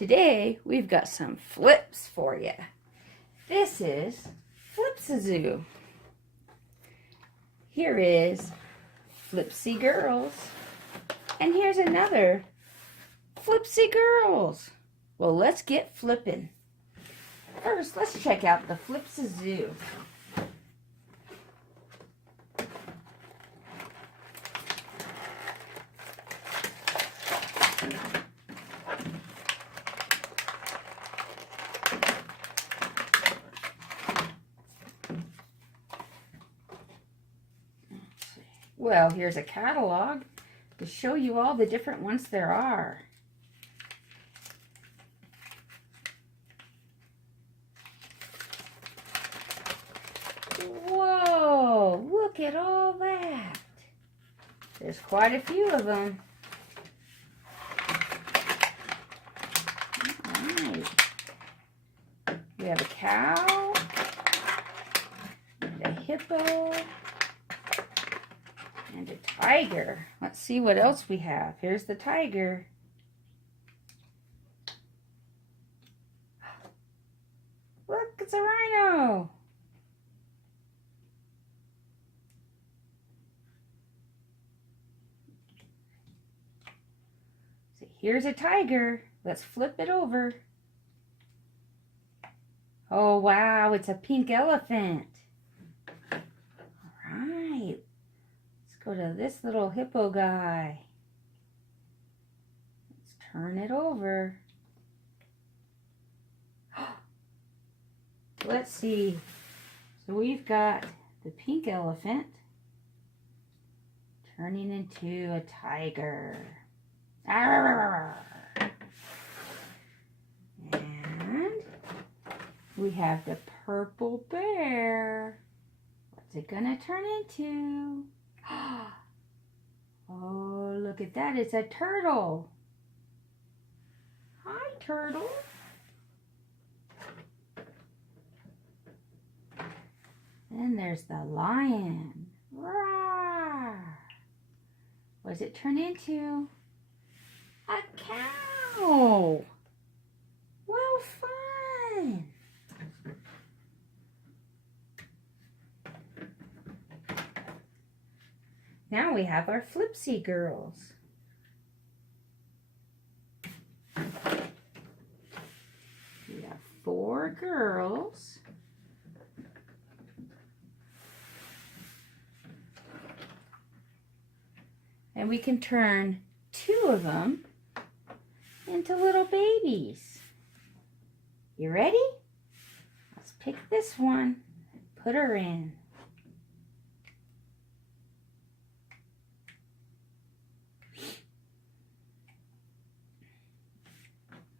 Today we've got some flips for you. This is Flipz. Here is Flipsy Girls. And here's another Flipsy Girls. Well, let's get flipping. First, let's check out the Flipz. Well, here's a catalog to show you all the different ones there are. Whoa, look at all that. There's quite a few of them. All right. We have a cow, and a hippo, and a tiger. Let's see what else we have. Here's the tiger. Look, it's a rhino. So here's a tiger. Let's flip it over. Oh, wow, it's a pink elephant. All right. Go to this little hippo guy. Let's turn it over. Let's see. So we've got the pink elephant turning into a tiger. Arr! And we have the purple bear. What's it gonna turn into? Oh, look at that. It's a turtle. Hi, turtle. Then there's the lion. Roar. What does it turn into? A cow. Well, fun. Now we have our Flipsy Girls. We have 4 girls. And we can turn 2 of them into little babies. You ready? Let's pick this one and put her in.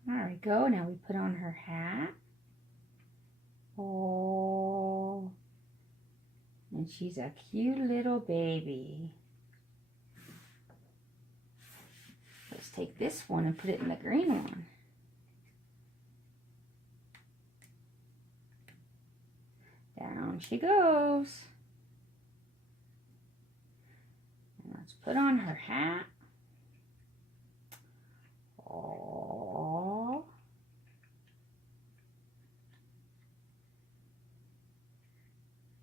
There we go. Now we put on her hat. Oh, and she's a cute little baby. Let's take this one and put it in the green one. Down she goes. And let's put on her hat. Oh.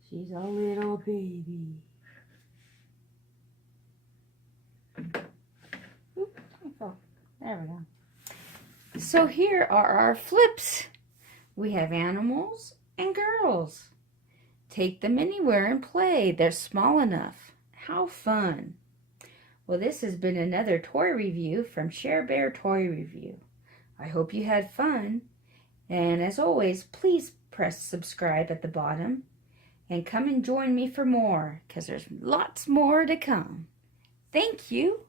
She's a little baby. Oop, there we go. So here are our flips. We have animals and girls. Take them anywhere and play. They're small enough. How fun. Well, this has been another toy review from Share Bear Toy Review. I hope you had fun. And as always, please press subscribe at the bottom. And come and join me for more, because there's lots more to come. Thank you.